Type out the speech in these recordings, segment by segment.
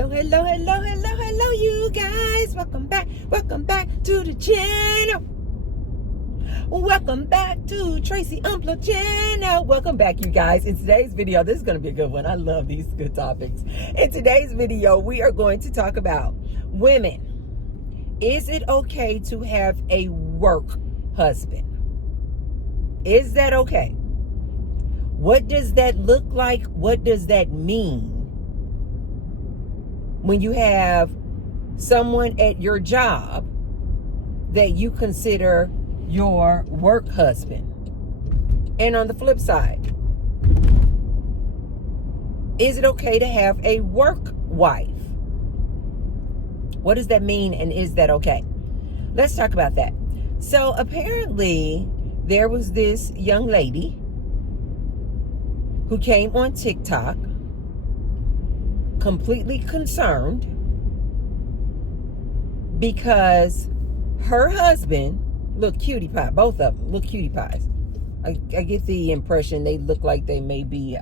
Hello, you guys. Welcome back to the channel. Welcome back to Tracy Umplo channel. Welcome back, you guys. In today's video, this is going to be a good one. I love these good topics. In today's video, we are going to talk about women. Is it okay to have a work husband? Is that okay? What does that look like? What does that mean? When you have someone at your job that you consider your work husband. And on the flip side, is it okay to have a work wife? What does that mean, and is that okay? Let's talk about that. So apparently there was this young lady who came on TikTok completely concerned because her husband look cutie pie. Both of them look cutie pies. I get the impression they look like they may be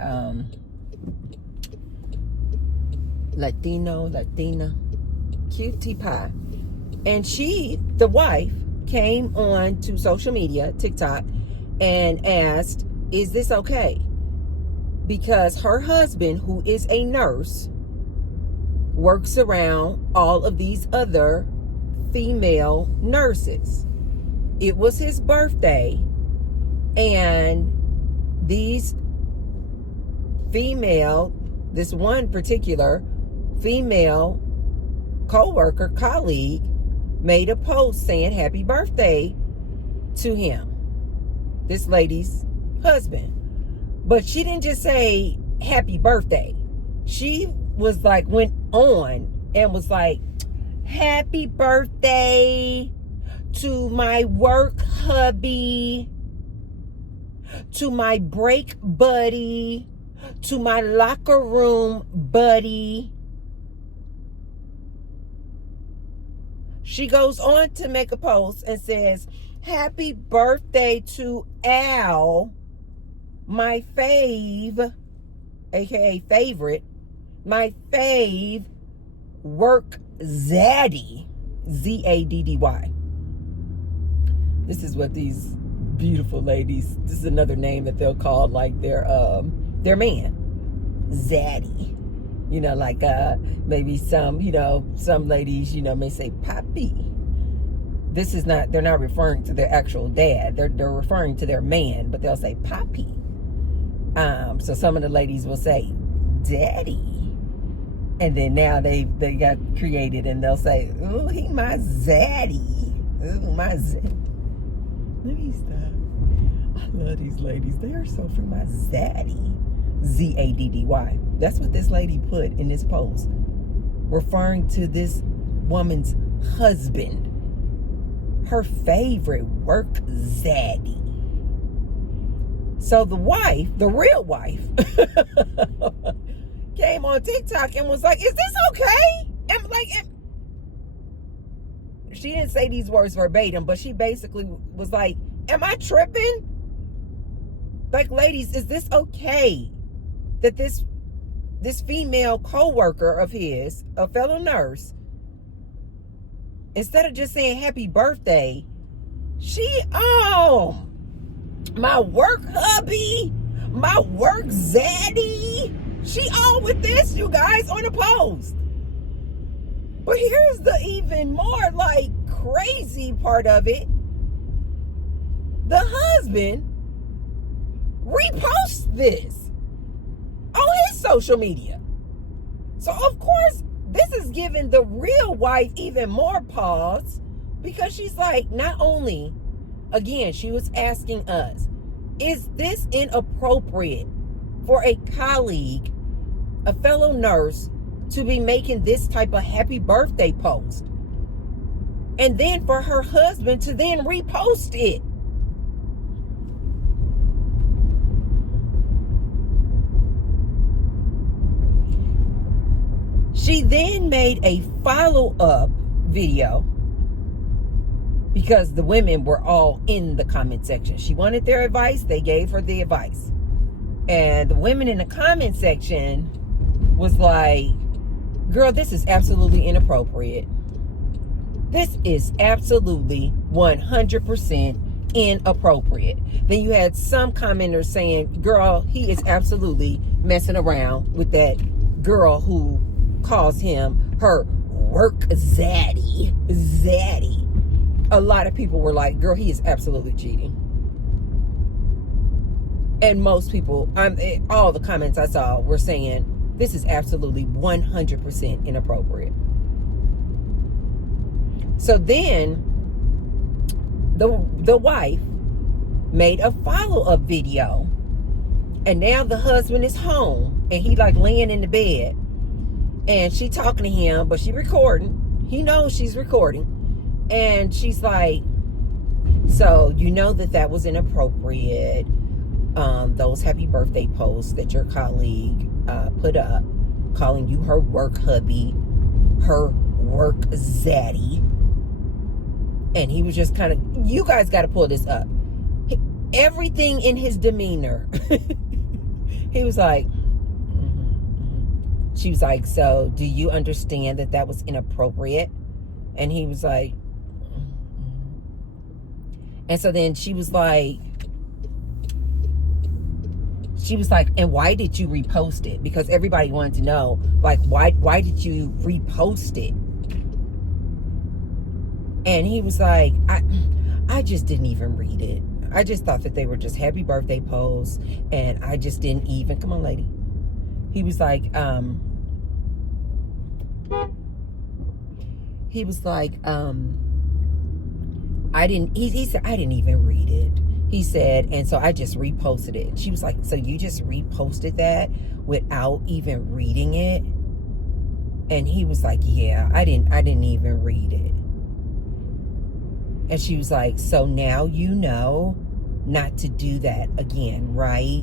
Latina cutie pie. And she, the wife, came on to social media, TikTok, and asked, is this okay? Because her husband, who is a nurse, works around all of these other female nurses. It was his birthday, and this one particular female co-worker, colleague, made a post saying happy birthday to him, this lady's husband. But she didn't just say happy birthday. She was like, went on and was like, happy birthday to my work hubby, to my break buddy, to my locker room buddy. She goes on to make a post and says, happy birthday to Al, my fave, aka favorite, my fave work zaddy, Z-A-D-D-Y. This is what these beautiful ladies, this is another name that they'll call like their man, zaddy. You know, like maybe some ladies, may say papi. This is not, they're not referring to their actual dad. They're referring to their man, but they'll say papi. So some of the ladies will say daddy. And then now they got created and they'll say, ooh, he my zaddy. Ooh, my zaddy. Let me stop. I love these ladies. They are so freaking my zaddy. Z-A-D-D-Y. That's what this lady put in this post, referring to this woman's husband, her favorite work zaddy. So the wife, the real wife, came on TikTok and was like, is this okay? And she didn't say these words verbatim, but she basically was like, am I tripping? Like, ladies, is this okay that this female co-worker of his, a fellow nurse, instead of just saying happy birthday, she, my work hubby, my work zaddy, she all with this, you guys, on a post. But here's the even more crazy part of it. The husband reposts this on his social media. So of course, this is giving the real wife even more pause, because she's like, not only, again, she was asking us, is this inappropriate for a colleague, a fellow nurse, to be making this type of happy birthday post? And then for her husband to then repost it. She then made a follow-up video because the women were all in the comment section. She wanted their advice. They gave her the advice. And the women in the comment section was like, Girl, this is absolutely inappropriate. This is absolutely 100% inappropriate. Then you had some commenters saying, girl, he is absolutely messing around with that girl who calls him her work zaddy. A lot of people were like, girl, he is absolutely cheating. And most people, all the comments I saw were saying, this is absolutely 100% inappropriate. So then the wife made a follow-up video, and now the husband is home and he like laying in the bed, and she talking to him, but she recording. He knows she's recording, and she's like, so you know that was inappropriate. Those happy birthday posts that your colleague put up, calling you her work hubby, her work zaddy. And he was just kind of, you guys got to pull this up. Everything in his demeanor. He was like, she was like, so do you understand that was inappropriate? And he was like, and so then she was like, and why did you repost it? Because everybody wanted to know, like, why did you repost it? And he was like, I just didn't even read it. I just thought that they were just happy birthday posts, and I just didn't even, come on, lady. He was like, I didn't, he said, I didn't even read it. He said, and so I just reposted it. She was like, so you just reposted that without even reading it? And he was like, yeah, I didn't even read it. And she was like, so now you know not to do that again, right?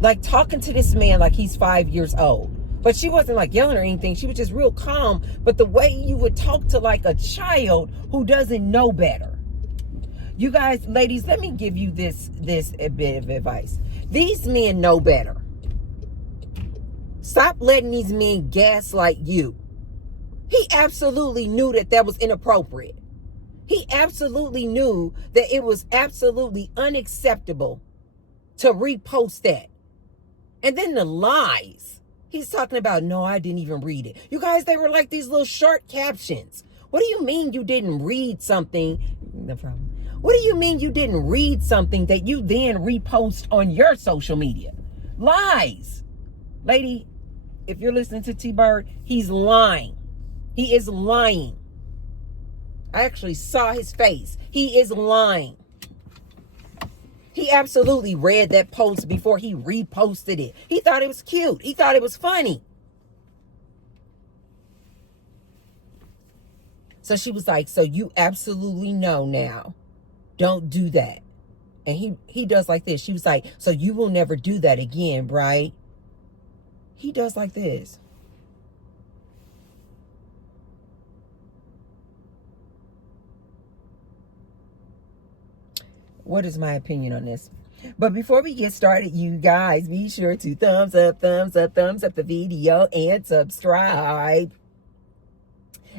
Like talking to this man like he's 5 years old. But she wasn't like yelling or anything. She was just real calm. But the way you would talk to like a child who doesn't know better. You guys, ladies, let me give you this a bit of advice. These men know better. Stop letting these men gaslight you. He absolutely knew that was inappropriate. He absolutely knew that it was absolutely unacceptable to repost that. And then the lies. He's talking about, no, I didn't even read it. You guys, they were like these little short captions. What do you mean you didn't read something? No problem. What do you mean you didn't read something that you then repost on your social media? Lies. Lady, if you're listening to T-Bird, he's lying. He is lying. I actually saw his face. He is lying. He absolutely read that post before he reposted it. He thought it was cute. He thought it was funny. So she was like, so you absolutely know now. Don't do that. And he does like this. She was like, so you will never do that again, right? He does like this. What is my opinion on this? But before we get started, you guys, be sure to thumbs up the video and subscribe.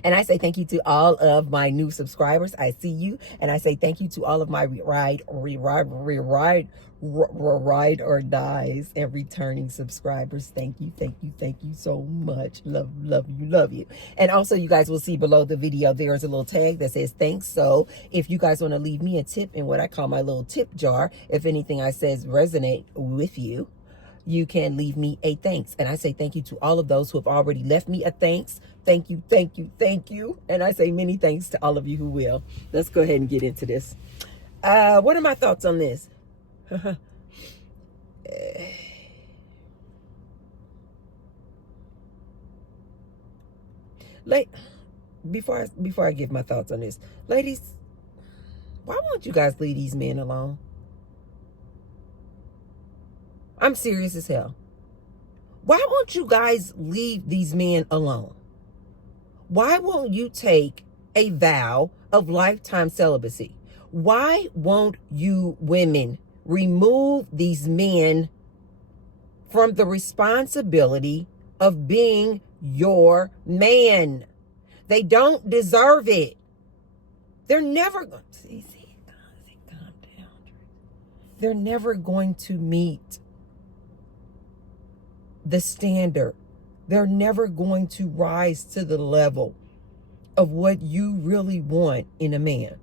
And I say thank you to all of my new subscribers. I see you. And I say thank you to all of my ride or dies and returning subscribers. Thank you so much. Love you. And also, you guys will see below the video, there is a little tag that says thanks. So if you guys want to leave me a tip in what I call my little tip jar, if anything I says resonate with you, you can leave me a thanks. And I say thank you to all of those who have already left me a thanks. Thank you. And I say many thanks to all of you who will. Let's go ahead and get into this. What are my thoughts on this? Before I give my thoughts on this, ladies, why won't you guys leave these men alone? I'm serious as hell. Why won't you guys leave these men alone? Why won't you take a vow of lifetime celibacy? Why won't you women remove these men from the responsibility of being your man. They don't deserve it. They're never going to calm down. They're never going to meet the standard. They're never going to rise to the level of what you really want in a man.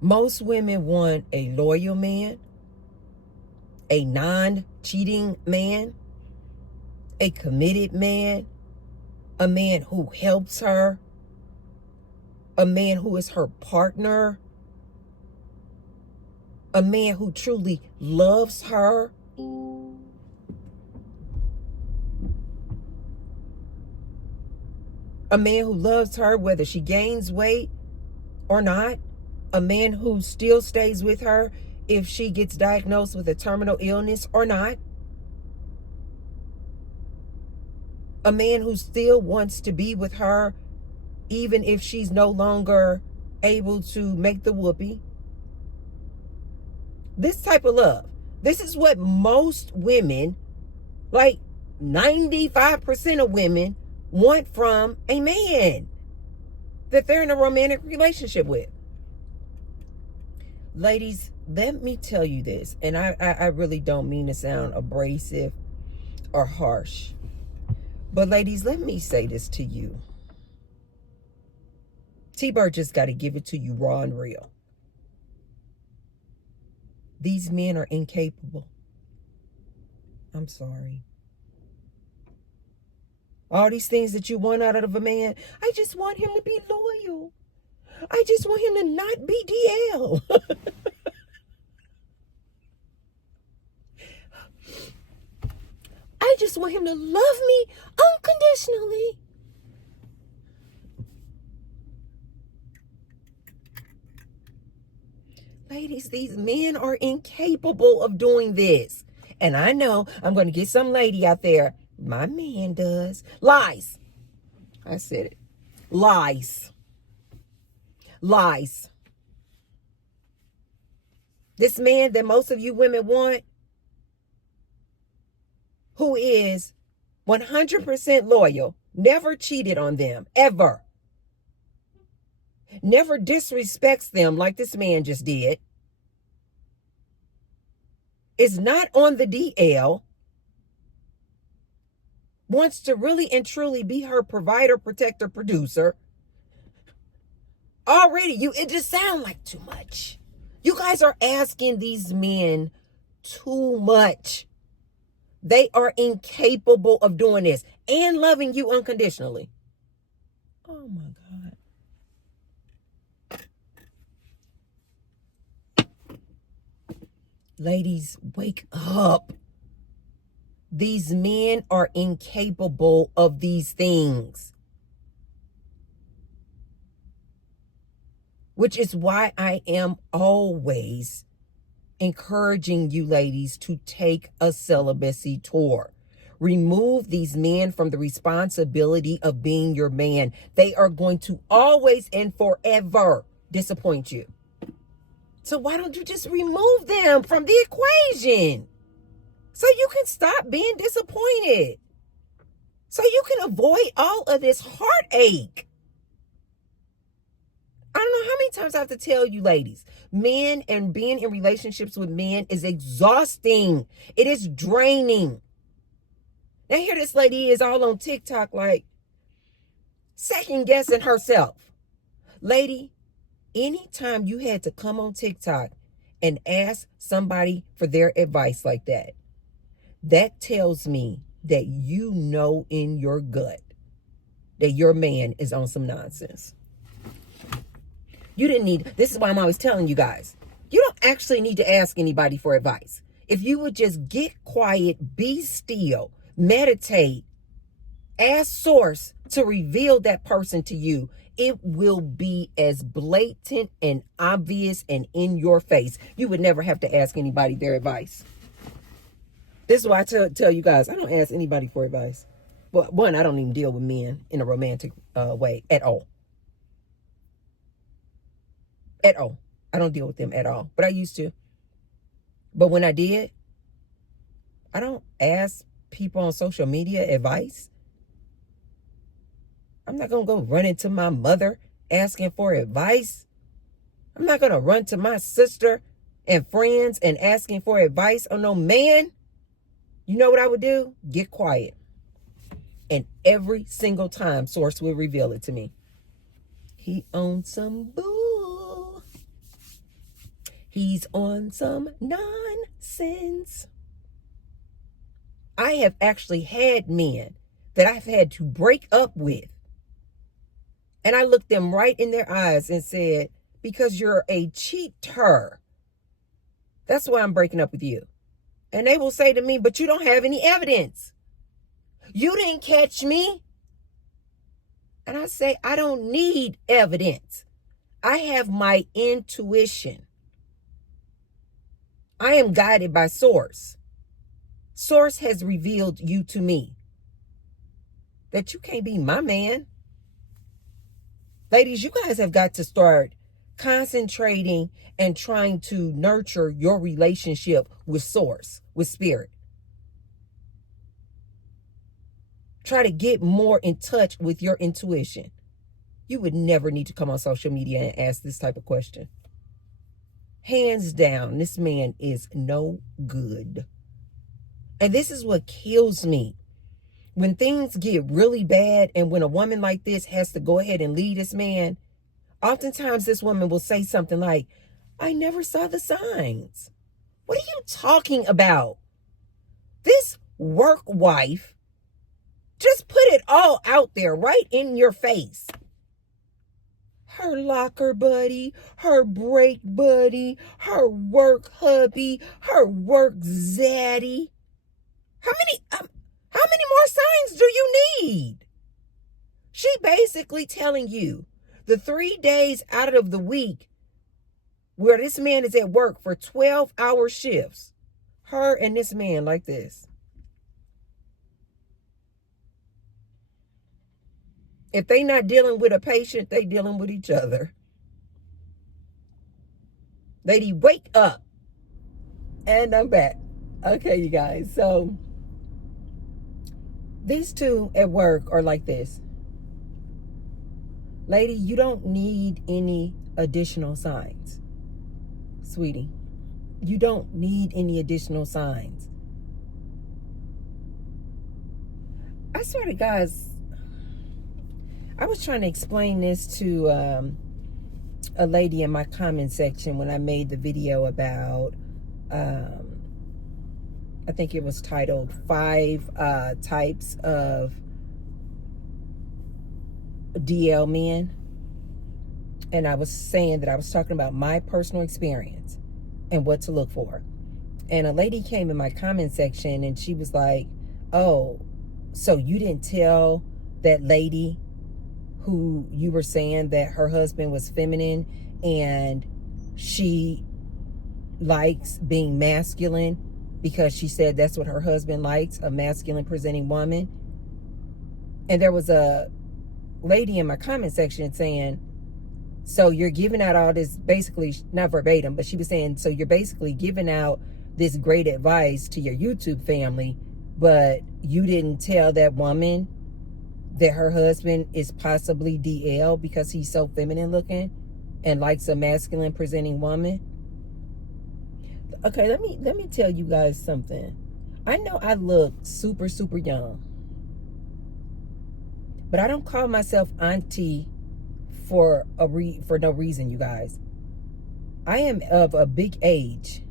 Most women want a loyal man, a non-cheating man, a committed man, a man who helps her, a man who is her partner, a man who truly loves her. A man who loves her whether she gains weight or not. A man who still stays with her if she gets diagnosed with a terminal illness or not. A man who still wants to be with her even if she's no longer able to make the whoopee. This type of love. This is what most women, like 95% of women, want from a man that they're in a romantic relationship with. Ladies, let me tell you this, and I really don't mean to sound abrasive or harsh, but ladies, let me say this to you. T-Bird just got to give it to you raw and real. These men are incapable. I'm sorry. All these things that you want out of a man, I just want him to be loyal. I just want him to not be DL. I just want him to love me unconditionally. Ladies, these men are incapable of doing this. And I know I'm going to get some lady out there. My man does. Lies. I said it. Lies. Lies. This man that most of you women want, who is 100% loyal, never cheated on them, ever. Never disrespects them like this man just did. Is not on the DL. Wants to really and truly be her provider, protector, producer. Already, it just sounds like too much. You guys are asking these men too much. They are incapable of doing this and loving you unconditionally. Oh my God. Ladies, wake up. These men are incapable of these things. Which is why I am always encouraging you ladies to take a celibacy tour. Remove these men from the responsibility of being your man. They are going to always and forever disappoint you. So why don't you just remove them from the equation? So you can stop being disappointed. So you can avoid all of this heartache. I don't know how many times I have to tell you ladies, men and being in relationships with men is exhausting. It is draining. Now here this lady is all on TikTok like second guessing herself. Lady, anytime you had to come on TikTok and ask somebody for their advice like that, that tells me that you know in your gut that your man is on some nonsense. You didn't need, this is why I'm always telling you guys, you don't actually need to ask anybody for advice. If you would just get quiet, be still, meditate, ask source to reveal that person to you, it will be as blatant and obvious and in your face. You would never have to ask anybody their advice. This is why I tell you guys, I don't ask anybody for advice. Well, one, I don't even deal with men in a romantic way at all. At all. I don't deal with them at all. But I used to. But when I did, I don't ask people on social media advice. I'm not going to go run into my mother asking for advice. I'm not going to run to my sister and friends and asking for advice on no man. You know what I would do? Get quiet. And every single time, Source will reveal it to me. He owns some bull. He's on some nonsense. I have actually had men that I've had to break up with. And I looked them right in their eyes and said, because you're a cheater. That's why I'm breaking up with you. And they will say to me, but you don't have any evidence. You didn't catch me. And I say, I don't need evidence. I have my intuition. I am guided by Source. Source has revealed you to me. That you can't be my man. Ladies, you guys have got to start concentrating and trying to nurture your relationship with Source, with Spirit. Try to get more in touch with your intuition. You would never need to come on social media and ask this type of question. Hands down, this man is no good. And this is what kills me. When things get really bad and when a woman like this has to go ahead and lead this man, oftentimes this woman will say something like, I never saw the signs. What are you talking about? This work wife just put it all out there right in your face. Her locker buddy, her break buddy, her work hubby, her work zaddy. How many more signs do you need? She basically telling you the 3 days out of the week where this man is at work for 12-hour shifts, her and this man like this. If they not dealing with a patient, they dealing with each other. Lady, wake up. And I'm back. Okay, you guys. So these two at work are like this. Lady, you don't need any additional signs. Sweetie, you don't need any additional signs. I swear to guys, I was trying to explain this to a lady in my comment section when I made the video about, I think it was titled 5 types of DL men. And I was saying that I was talking about my personal experience and what to look for. And a lady came in my comment section and she was like, oh, so you didn't tell that lady who you were saying that her husband was feminine and she likes being masculine because she said that's what her husband likes, a masculine presenting woman. And there was a lady in my comment section saying, so you're giving out all this, basically, not verbatim, but she was saying, so you're basically giving out this great advice to your YouTube family, but you didn't tell that woman that her husband is possibly DL because he's so feminine looking and likes a masculine presenting woman. Okay, let me tell you guys something. I know I look super, super young, but I don't call myself auntie for no reason, you guys. I am of a big age.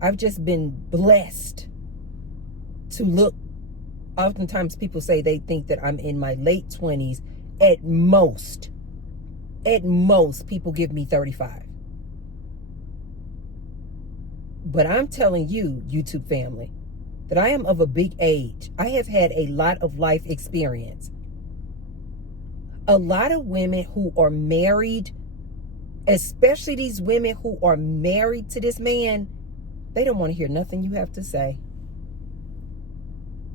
I've just been blessed to look. Oftentimes people say they think that I'm in my late 20s. At most, people give me 35. But I'm telling you, YouTube family, that I am of a big age. I have had a lot of life experience. A lot of women who are married, especially these women who are married to this man, they don't want to hear nothing you have to say.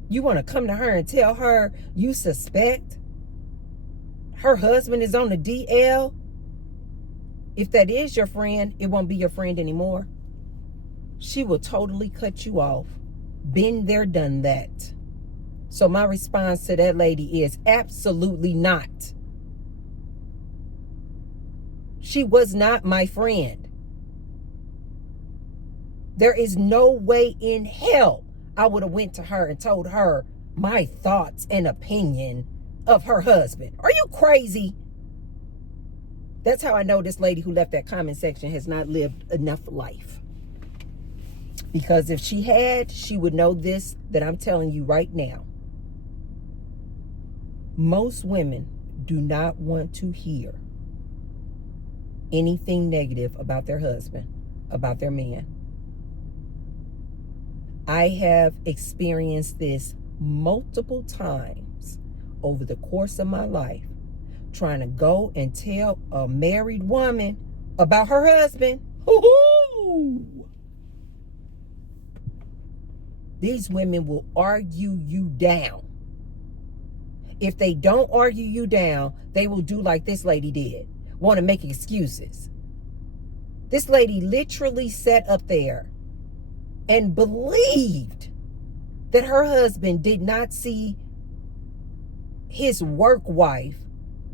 You want to come to her and tell her you suspect her husband is on the DL? If that is your friend, it won't be your friend anymore. She will totally cut you off. Been there, done that. So my response to that lady is absolutely not. She was not my friend. There is no way in hell I would have went to her and told her my thoughts and opinion of her husband. Are you crazy? That's how I know this lady who left that comment section has not lived enough life. Because if she had, she would know this that I'm telling you right now. Most women do not want to hear anything negative about their husband, about their man. I have experienced this multiple times over the course of my life, trying to go and tell a married woman about her husband. Hoo-hoo! These women will argue you down. If they don't argue you down, they will do like this lady did. Want to make excuses. This lady literally sat up there and believed that her husband did not see his work wife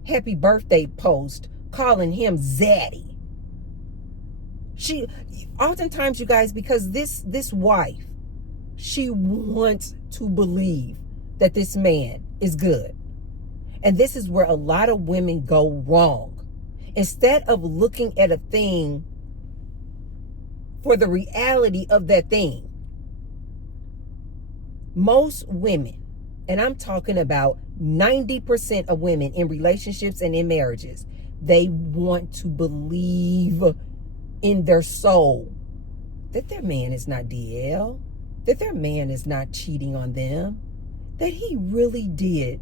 happy birthday post calling him zaddy. She oftentimes, you guys, because this wife, she wants to believe that this man is good. And this is where a lot of women go wrong. Instead of looking at a thing for the reality of that thing, most women, and I'm talking about 90% of women in relationships and in marriages, they want to believe in their soul that their man is not DL, that their man is not cheating on them, that he really did.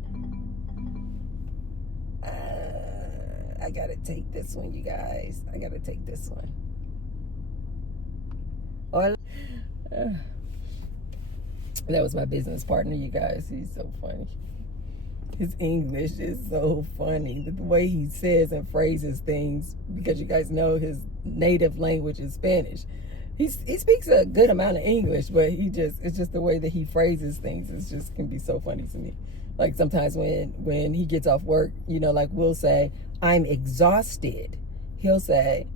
I gotta take this one, you guys. I gotta take this one. That was my business partner, you guys. He's so funny. His English is so funny. The way he says and phrases things, because you guys know his native language is Spanish. He speaks a good amount of English, but it's just the way that he phrases things. It's just can be so funny to me. Like sometimes when he gets off work, like we'll say, I'm exhausted. He'll say,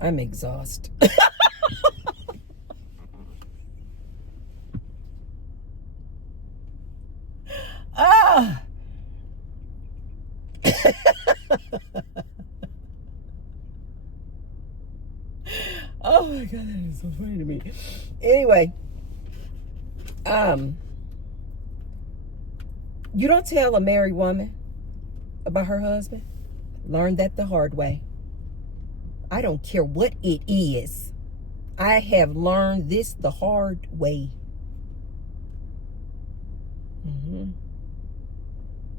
I'm exhausted. Ah! Oh my God, that is so funny to me. Anyway, you don't tell a married woman about her husband. Learn that the hard way. I don't care what it is. I have learned this the hard way.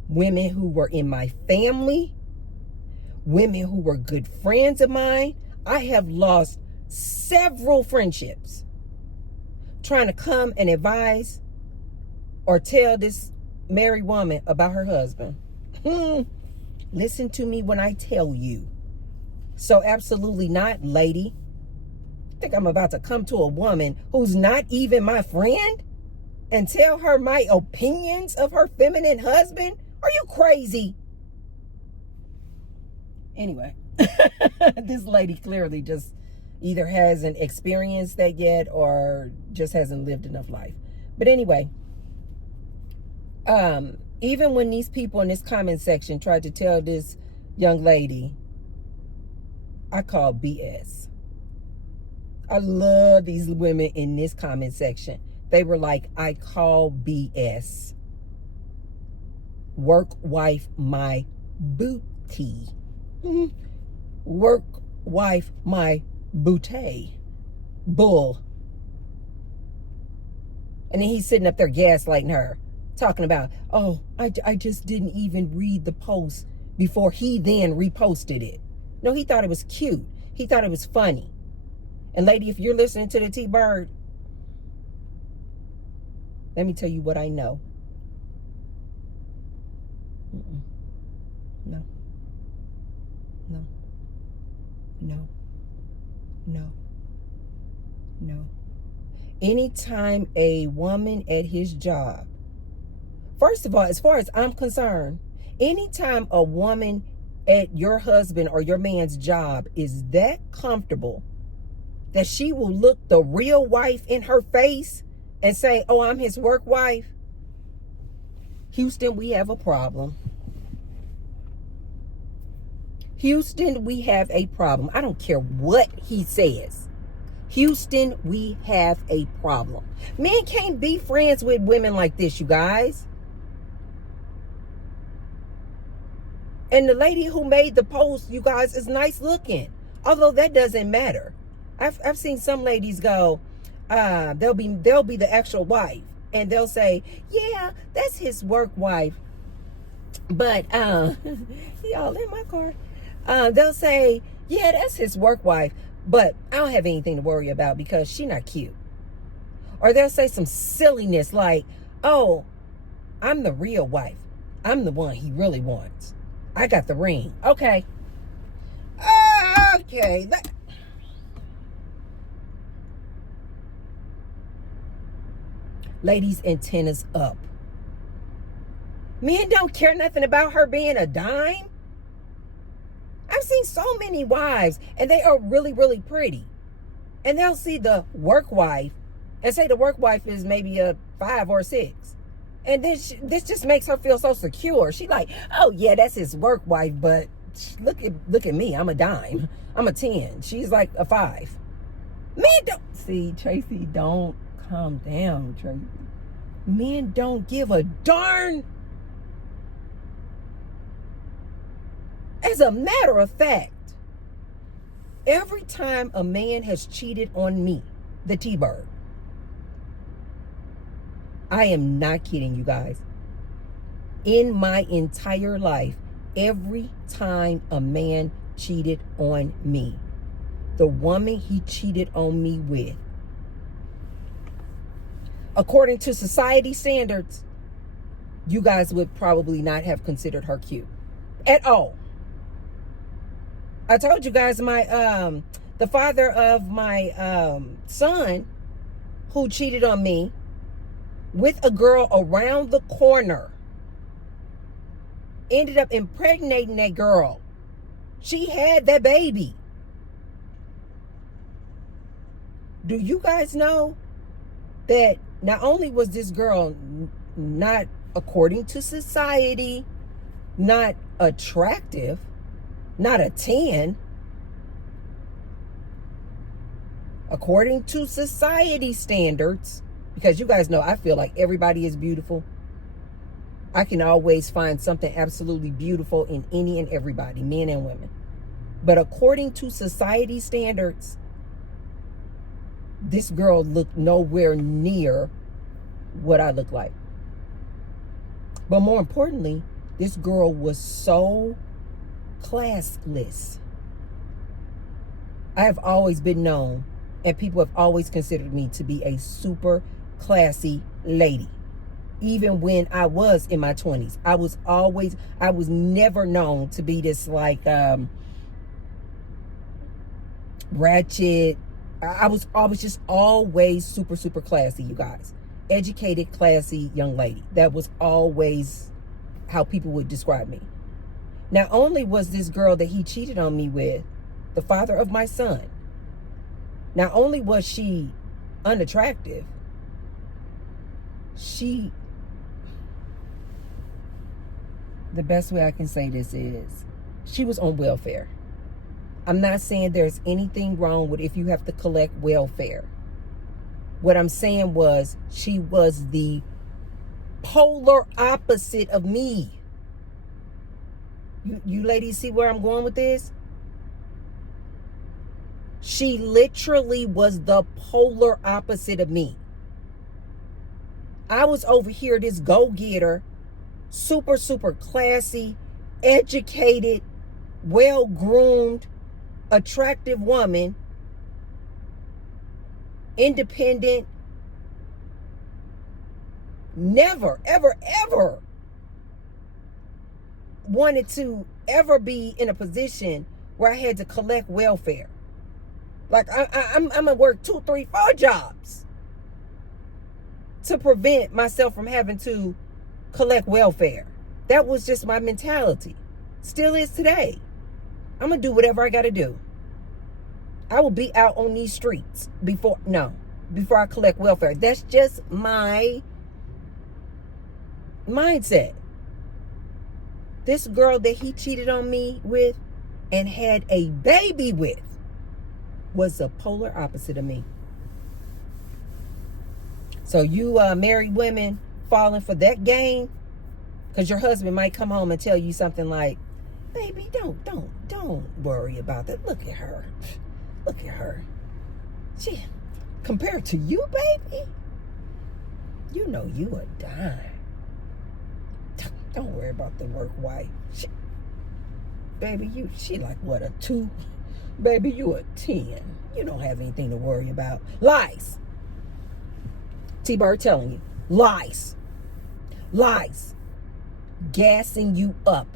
Women who were in my family, women who were good friends of mine, I have lost several friendships trying to come and advise or tell this married woman about her husband. Listen to me when I tell you. So absolutely not, lady. I think I'm about to come to a woman who's not even my friend and tell her my opinions of her feminine husband? Are you crazy? Anyway, this lady clearly just either hasn't experienced that yet or just hasn't lived enough life. But anyway, even when these people in this comment section tried to tell this young lady, I call BS. I love these women in this comment section. They were like, I call BS. Work wife my booty. Work wife my booty. Bull. And then he's sitting up there gaslighting her, talking about, oh, I just didn't even read the post before he then reposted it. No, he thought it was cute. He thought it was funny. And lady, if you're listening to the T-Bird, let me tell you what I know. No. No. No. No. No. Anytime a woman at his job, first of all, as far as I'm concerned, anytime a woman at your husband or your man's job is that comfortable that she will look the real wife in her face and say, oh, I'm his work wife, Houston, we have a problem. Houston, we have a problem. I don't care what he says. Houston, we have a problem. Men can't be friends with women like this, you guys. And the lady who made the post, you guys, is nice looking. Although that doesn't matter. I've seen some ladies go, they'll be the actual wife. And they'll say, yeah, that's his work wife. But, y'all in my car. They'll say, yeah, that's his work wife. But I don't have anything to worry about because she's not cute. Or they'll say some silliness like, oh, I'm the real wife. I'm the one he really wants. I got the ring. Okay. Okay. Ladies, antennas up. Men don't care nothing about her being a dime. I've seen so many wives, and they are really, really pretty. And they'll see the work wife and say the work wife is maybe a 5 or 6. And then this just makes her feel so secure. She like, oh, yeah, that's his work wife, but look at me. I'm a dime. I'm a 10. She's like a 5. Men don't... See, Tracy, don't calm down, Tracy. Men don't give a darn. As a matter of fact, every time a man has cheated on me, the T-Bird, I am not kidding you guys. In my entire life, every time a man cheated on me, the woman he cheated on me with, according to society standards, you guys would probably not have considered her cute at all. I told you guys the father of my son who cheated on me with a girl around the corner ended up impregnating that girl. She had that baby. Do you guys know that not only was this girl not, according to society, not attractive, not a 10, according to society standards, because you guys know I feel like everybody is beautiful. I can always find something absolutely beautiful in any and everybody, men and women. But according to society standards, this girl looked nowhere near what I look like. But more importantly, this girl was so classless. I have always been known, and people have always considered me to be a super classy lady. Even when I was in my 20s, I was never known to be this like ratchet. I was just always super, super classy, you guys. Educated, classy young lady. That was always how people would describe me. Not only was this girl that he cheated on me with the father of my son, not only was she unattractive, the best way I can say this is, she was on welfare. I'm not saying there's anything wrong with if you have to collect welfare. What I'm saying was, she was the polar opposite of me. You ladies see where I'm going with this? She literally was the polar opposite of me. I was over here, this go-getter, super, super classy, educated, well-groomed, attractive woman, independent, never, ever, ever wanted to ever be in a position where I had to collect welfare. Like I'm gonna work 2, 3, 4 jobs to prevent myself from having to collect welfare. That was just my mentality. Still is today. I'm going to do whatever I got to do. I will be out on these streets before I collect welfare. That's just my mindset. This girl that he cheated on me with and had a baby with was the polar opposite of me. So you married women falling for that game, because your husband might come home and tell you something like, baby, don't worry about that. Look at her. Look at her. She, compared to you, baby, you know you a dime. Don't worry about the work wife. Baby, she like what, a 2? Baby, you a 10. You don't have anything to worry about. Lies. T-Bird telling you. Lies. Lies. Gassing you up.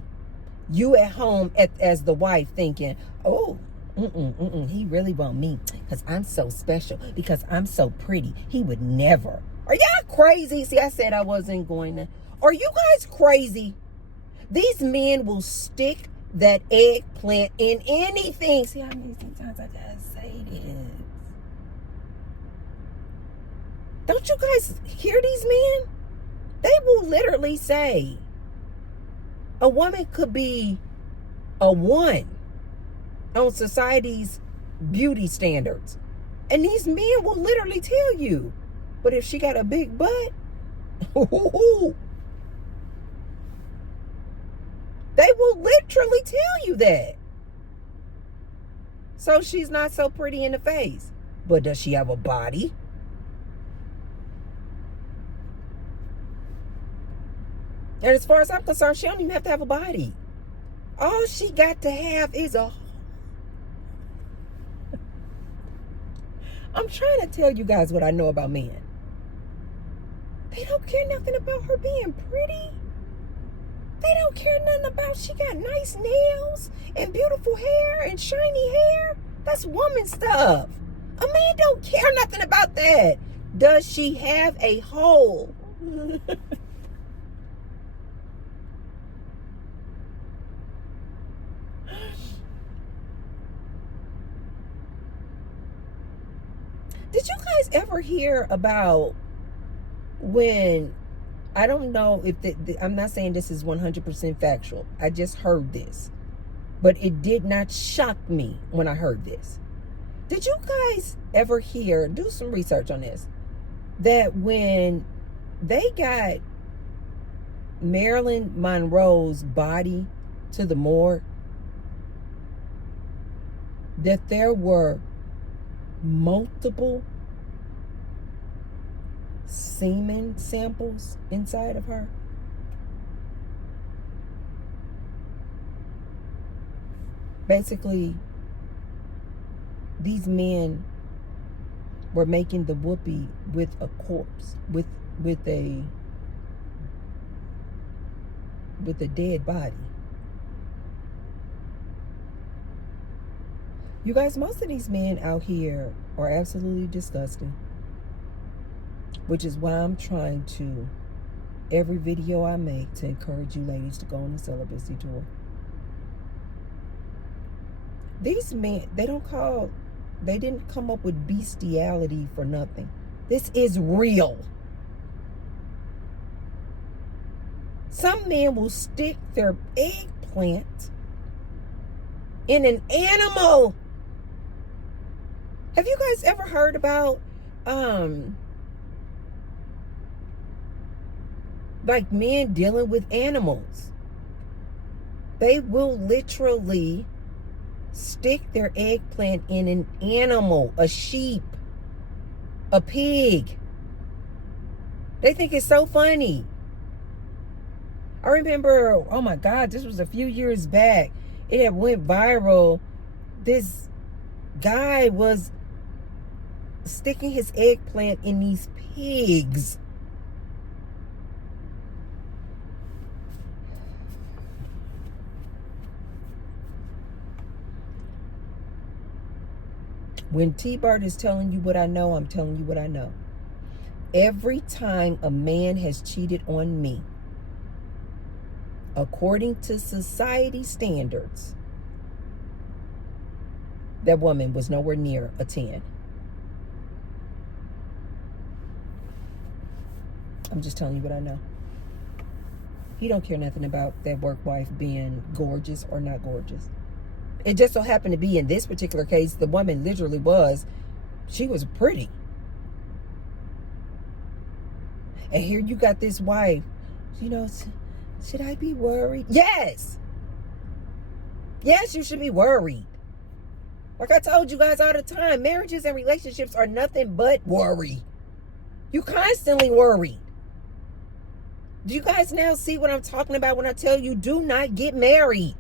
You at home as the wife thinking, oh, he really want me because I'm so special, because I'm so pretty. He would never. Are y'all crazy? See, I said I wasn't going to. Are you guys crazy? These men will stick that eggplant in anything. See how many times I gotta say this? Don't you guys hear these men? They will literally say a woman could be a 1 on society's beauty standards. And these men will literally tell you, but if she got a big butt, they will literally tell you that. So she's not so pretty in the face, but does she have a body? And as far as I'm concerned, she don't even have to have a body. All she got to have is a... I'm trying to tell you guys what I know about men. They don't care nothing about her being pretty. They don't care nothing about she got nice nails and beautiful hair and shiny hair. That's woman stuff. A man don't care nothing about that. Does she have a hole? Did you guys ever hear about when, I don't know if I'm not saying this is 100% factual. I just heard this, but it did not shock me when I heard this. Did you guys ever hear, do some research on this, that when they got Marilyn Monroe's body to the morgue, that there were multiple semen samples inside of her? Basically, these men were making the whoopee with a corpse, with a dead body. You guys, most of these men out here are absolutely disgusting, which is why I'm trying to, every video I make, to encourage you ladies to go on the celibacy tour. These men, they didn't come up with bestiality for nothing. This is real. Some men will stick their eggplant in an animal. Have you guys ever heard about like men dealing with animals? They will literally stick their eggplant in an animal, a sheep, a pig. They think it's so funny. I remember, oh my God, this was a few years back. It had went viral. This guy was sticking his eggplant in these pigs. When T-Bird is telling you what I know, I'm telling you what I know. Every time a man has cheated on me, according to society standards, that woman was nowhere near a 10. I'm just telling you what I know. He don't care nothing about that work wife being gorgeous or not gorgeous. It just so happened to be in this particular case, the woman literally she was pretty. And here you got this wife, should I be worried? Yes. Yes, you should be worried. Like I told you guys all the time, marriages and relationships are nothing but worry. You constantly worry. Do you guys now see what I'm talking about when I tell you do not get married?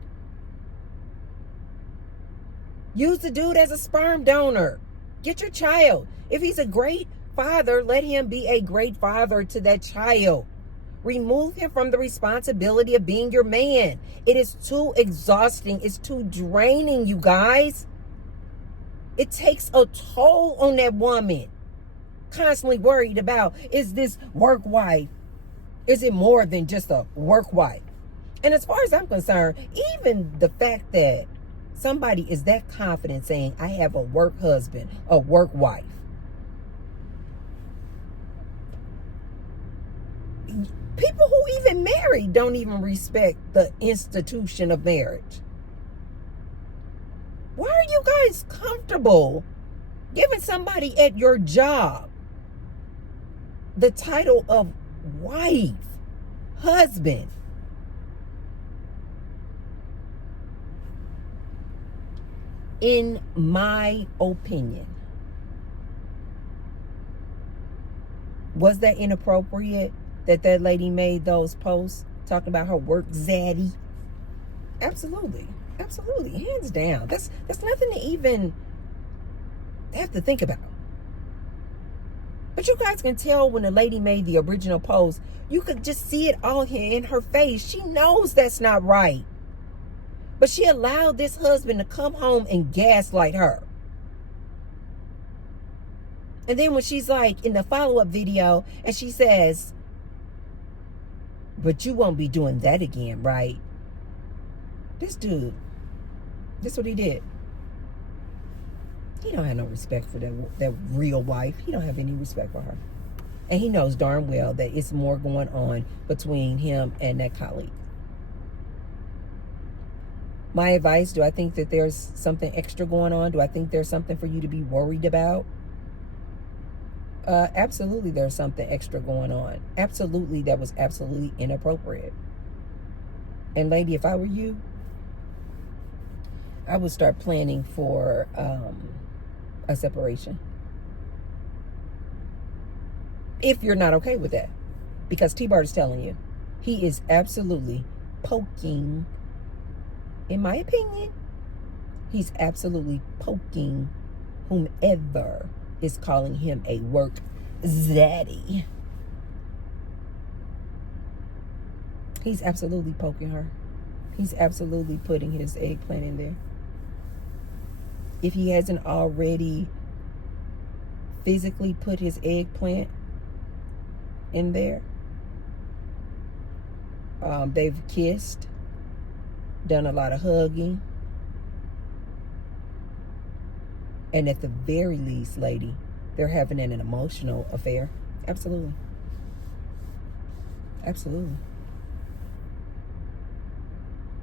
Use the dude as a sperm donor. Get your child. If he's a great father, let him be a great father to that child. Remove him from the responsibility of being your man. It is too exhausting. It's too draining, you guys. It takes a toll on that woman. Constantly worried about, is this work wife? Is it more than just a work wife? And as far as I'm concerned, even the fact that somebody is that confident saying, I have a work husband, a work wife. People who even marry don't even respect the institution of marriage. Why are you guys comfortable giving somebody at your job the title of wife, husband? In my opinion, was that inappropriate that lady made those posts talking about her work zaddy? Absolutely. Absolutely. Hands down. That's nothing to even have to think about. But you guys can tell when the lady made the original post, you could just see it all here in her face. She knows that's not right. But she allowed this husband to come home and gaslight her. And then when she's like in the follow-up video and she says, but you won't be doing that again, right? This dude, this is what he did. He don't have no respect for that real wife. He don't have any respect for her. And he knows darn well that it's more going on between him and that colleague. My advice, do I think that there's something extra going on? Do I think there's something for you to be worried about? Absolutely there's something extra going on. Absolutely, that was absolutely inappropriate. And lady, if I were you, I would start planning for a separation. If you're not okay with that. Because T-Bart is telling you, he is absolutely poking, in my opinion, he's absolutely poking whomever is calling him a work zaddy. He's absolutely poking her. He's absolutely putting his eggplant in there. If he hasn't already physically put his eggplant in there, they've kissed, done a lot of hugging, and at the very least, lady, they're having an emotional affair. Absolutely. Absolutely.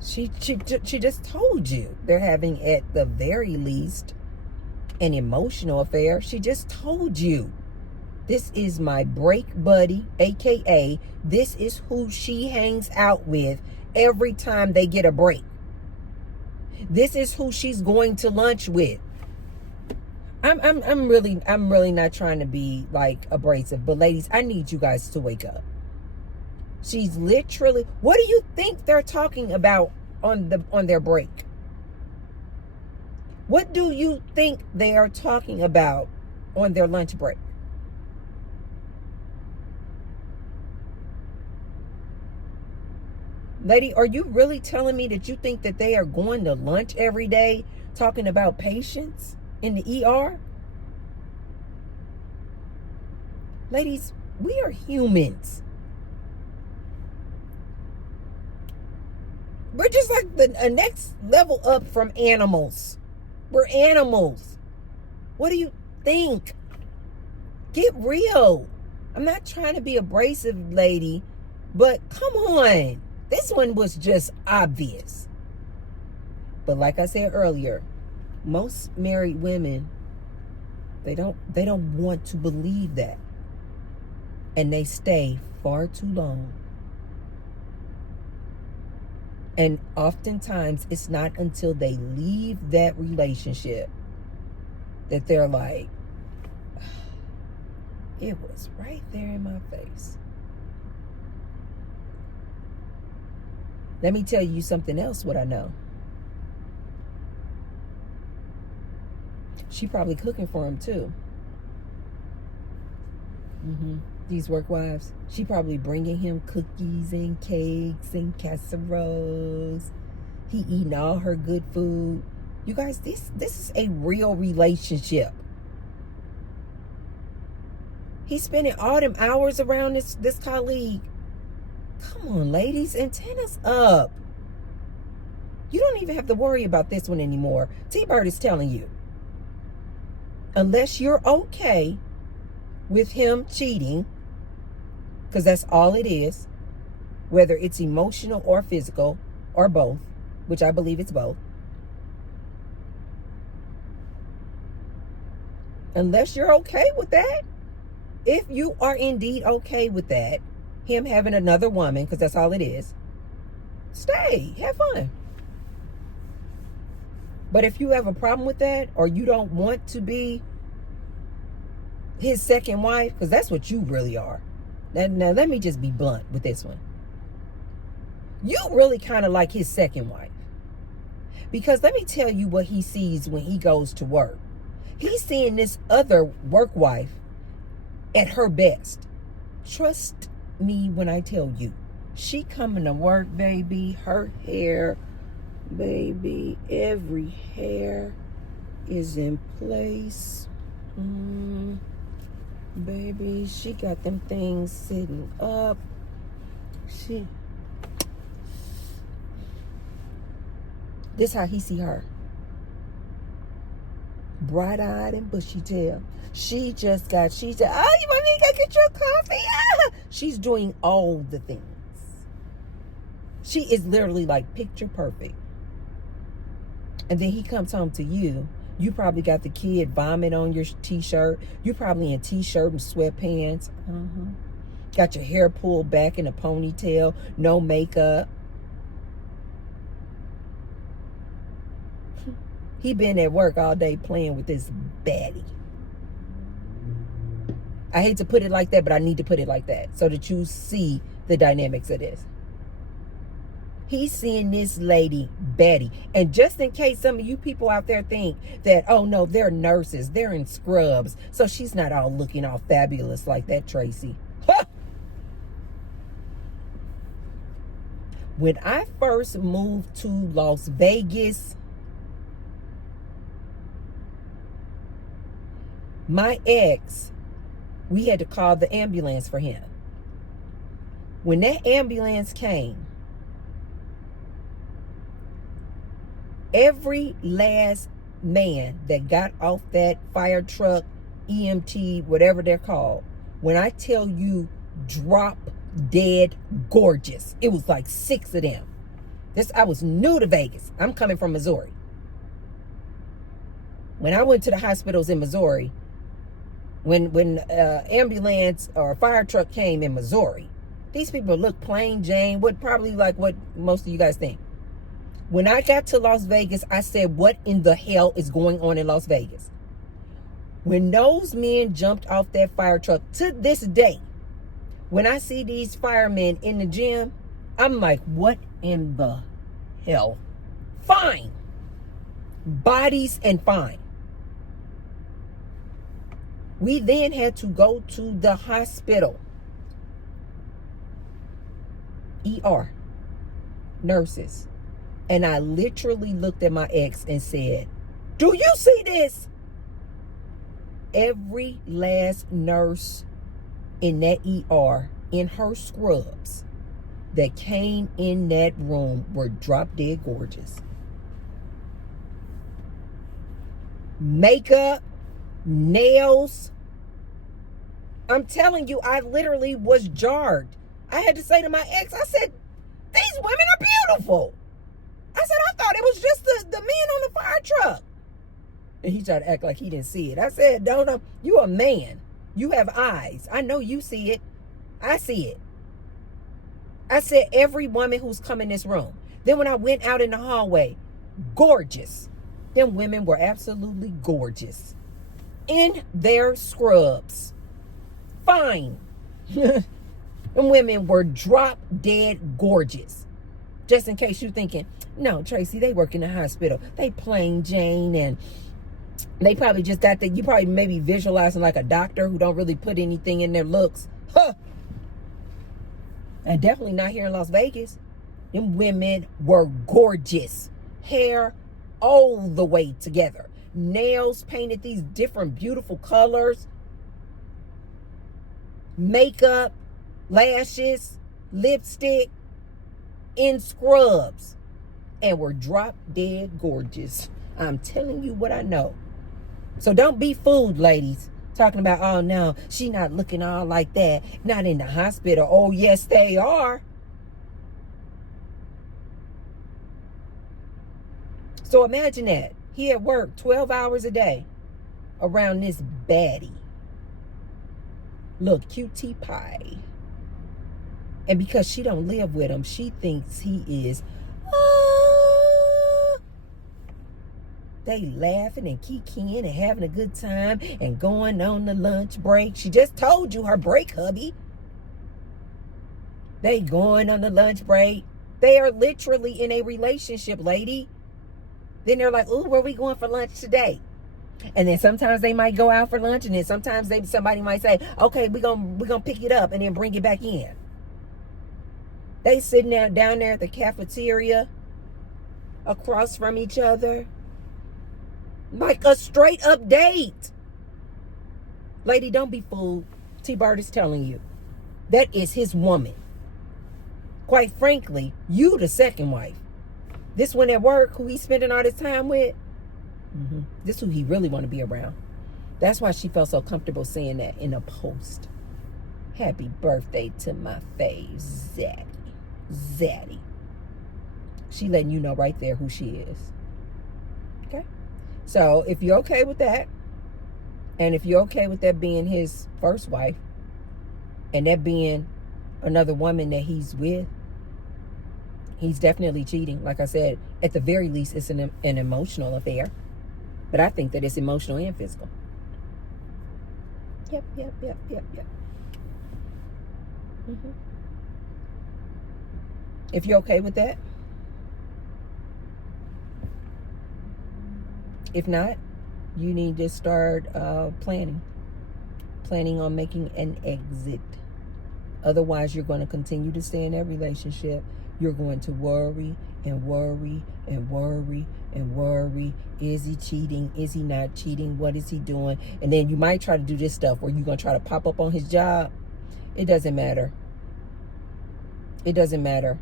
She just told you they're having, at the very least, an emotional affair. She just told you, this is my break buddy, aka this is who she hangs out with every time they get a break. This is who she's going to lunch with. I'm really not trying to be like abrasive, but ladies, I need you guys to wake up. She's literally, what do you think they're talking about on their break? What do you think they are talking about on their lunch break? Lady, are you really telling me that you think that they are going to lunch every day talking about patients in the ER? Ladies, We are humans. We're just like the next level up from animals. We're animals. What do you think? Get real. I'm not trying to be abrasive, lady, but come on. This one was just obvious. But like I said earlier, most married women, they don't want to believe that. And they stay far too long. And oftentimes it's not until they leave that relationship that they're like, it was right there in my face. Let me tell you something else, what I know. She probably cooking for him too. These work wives. She probably bringing him cookies and cakes and casseroles. He eating all her good food. You guys, this is a real relationship. He's spending all them hours around this colleague. Come on, ladies, antennas up. You don't even have to worry about this one anymore. T-Bird is telling you. Unless you're okay with him cheating, because that's all it is, whether it's emotional or physical or both, which I believe it's both. Unless you're okay with that, if you are indeed okay with that, him having another woman, because that's all it is, stay, have fun. But if you have a problem with that, or you don't want to be his second wife, because that's what you really are. Now, let me just be blunt with this one. You really kind of like his second wife. Because let me tell you what he sees when he goes to work. He's seeing this other work wife at her best. Trust me when I tell you. She coming to work, baby. Her hair, baby, every hair is in place. Baby, she got them things sitting up. This how he see her. Bright-eyed and bushy-tailed. She said, oh, you want me to go get your coffee? Ah! She's doing all the things. She is literally like picture perfect. And then he comes home to you. You probably got the kid vomit on your t-shirt. You probably in t-shirt and sweatpants. Got your hair pulled back in a ponytail. No makeup. He been at work all day playing with this baddie. I hate to put it like that, but I need to put it like that so that you see the dynamics of this. He's seeing this lady, Betty. And just in case some of you people out there think that, oh no, they're nurses, they're in scrubs, so she's not all looking all fabulous like that, Tracy. Ha! When I first moved to Las Vegas, my ex, we had to call the ambulance for him. When that ambulance came, every last man that got off that fire truck, EMT, whatever they're called, when I tell you drop dead gorgeous, it was like 6 of them. I was new to Vegas. I'm coming from Missouri. When I went to the hospitals in Missouri, when ambulance or fire truck came in Missouri, these people look plain Jane, probably like what most of you guys think. When I got to Las Vegas, I said, what in the hell is going on in Las Vegas? When those men jumped off that fire truck, to this day, when I see these firemen in the gym, I'm like, what in the hell? Fine. Bodies and fine. We then had to go to the hospital. ER. Nurses. And I literally looked at my ex and said, do you see this? Every last nurse, in that ER, in her scrubs, that came in that room were drop dead gorgeous. Makeup, nails. I'm telling you, I literally was jarred. I had to say to my ex, I said, these women are beautiful. I said, I thought it was just the men on the fire truck. And he tried to act like he didn't see it. I said, don't, you a man. You have eyes. I know you see it. I see it. I said, every woman who's come in this room. Then when I went out in the hallway, gorgeous. Them women were absolutely gorgeous. In their scrubs. Fine. Them women were drop dead gorgeous. Just in case you're thinking, no, Tracy, they work in the hospital. They plain Jane, and they probably just got that. You probably maybe visualizing like a doctor who don't really put anything in their looks. Huh. And definitely not here in Las Vegas. Them women were gorgeous. Hair all the way together. Nails painted these different beautiful colors. Makeup, lashes, lipstick, in scrubs. And were drop dead gorgeous. I'm telling you what I know. So don't be fooled, ladies. Talking about, oh no, she not looking all like that. Not in the hospital. Oh yes, they are. So imagine that. He at work 12 hours a day around this baddie. Look, cutie pie. And because she don't live with him, she thinks he is, they laughing and kikiing and having a good time and going on the lunch break. She just told you her break, hubby. They going on the lunch break. They are literally in a relationship, lady. Then they're like, ooh, where we going for lunch today? And then sometimes they might go out for lunch, and then sometimes somebody might say, okay, we're gonna pick it up and then bring it back in. They sitting down there at the cafeteria across from each other. Like a straight up date. Lady, don't be fooled. T-Bird is telling you. That is his woman. Quite frankly, you the second wife. This one at work, who he's spending all this time with, this who he really want to be around. That's why she felt so comfortable saying that in a post. Happy birthday to my fave, Zaddy. Zaddy. She letting you know right there who she is. Okay? So if you're okay with that, and if you're okay with that being his first wife, and that being another woman that he's with, he's definitely cheating. Like I said, at the very least, it's an emotional affair. But I think that it's emotional and physical. Yep. If you're okay with that. If not, you need to start planning on making an exit. Otherwise, you're going to continue to stay in that relationship. You're going to worry and worry and worry and worry. Is he cheating? Is he not cheating? What is he doing? And then you might try to do this stuff where you're going to try to pop up on his job. It doesn't matter. It doesn't matter.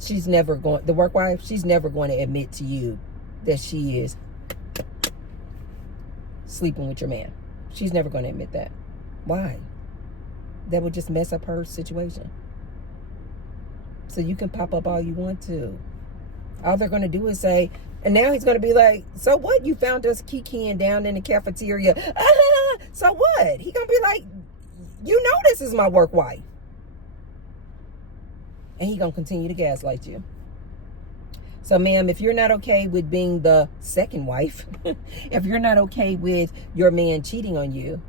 She's never going, the work wife, she's never going to admit to you that she is sleeping with your man. She's never going to admit that. Why? That would just mess up her situation. So you can pop up all you want to. All they're going to do is say, and now he's going to be like, so what? You found us kikiing down in the cafeteria. So what? He going to be like, you know this is my work wife. And he going to continue to gaslight you. So, ma'am, if you're not okay with being the second wife, if you're not okay with your man cheating on you,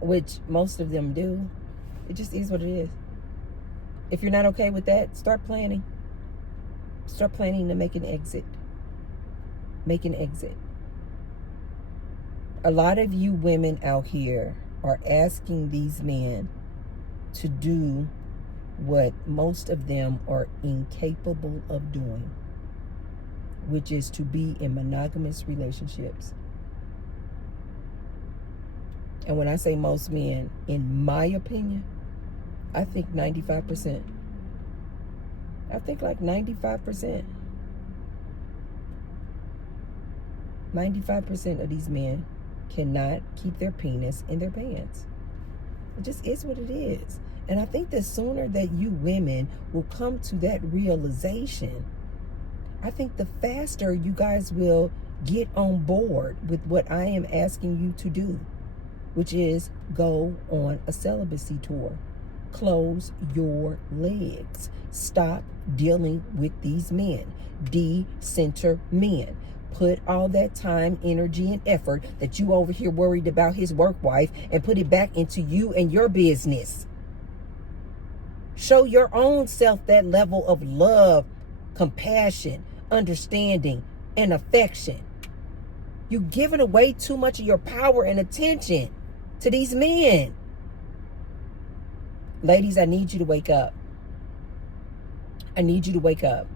which most of them do, it just is what it is. If you're not okay with that, start planning. Start planning to make an exit. Make an exit. A lot of you women out here are asking these men to do what most of them are incapable of doing, which is to be in monogamous relationships. And when I say most men, in my opinion, I think 95%. I think like 95%. 95% of these men cannot keep their penis in their pants. It just is what it is. And I think the sooner that you women will come to that realization, I think the faster you guys will get on board with what I am asking you to do, which is go on a celibacy tour. Close your legs. Stop dealing with these men. De-center men. Put all that time, energy, and effort that you over here worried about his work wife and put it back into you and your business. Show your own self that level of love, compassion, understanding, and affection. You're giving away too much of your power and attention to these men. Ladies, I need you to wake up. I need you to wake up.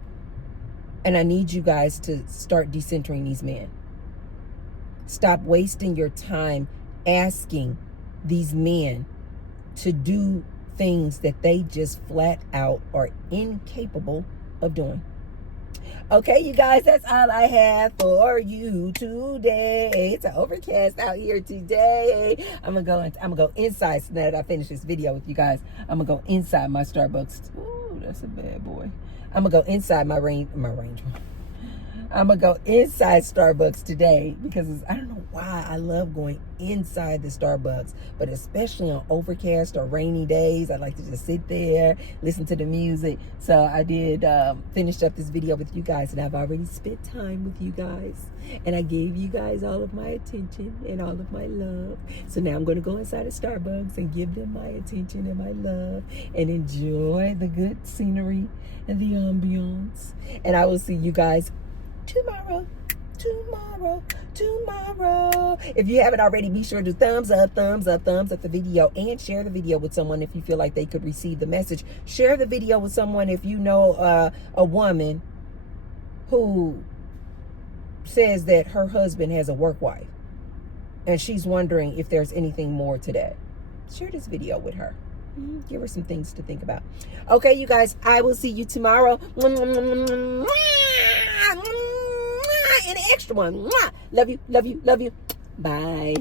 And I need you guys to start decentering these men. Stop wasting your time asking these men to do things that they just flat out are incapable of doing. Okay, you guys, that's all I have for you today. It's overcast out here today. I'm gonna go inside. So now that I finish this video with you guys, I'm gonna go inside my Starbucks. Ooh, that's a bad boy. I'm gonna go inside my range. I'm gonna go inside Starbucks today because I don't know why I love going inside the Starbucks, but especially on overcast or rainy days, I like to just sit there, listen to the music. So I did finish up this video with you guys, and I've already spent time with you guys, and I gave you guys all of my attention and all of my love. So now I'm gonna go inside of Starbucks and give them my attention and my love and enjoy the good scenery and the ambiance. And I will see you guys tomorrow. If you haven't already, be sure to thumbs up the video, and share the video with someone if you feel like they could receive the message. Share the video with someone if you know a woman who says that her husband has a work wife and she's wondering if there's anything more to that. Share this video with her. Give her some things to think about. Okay, you guys, I will see you tomorrow. And an extra one. Love you. Bye.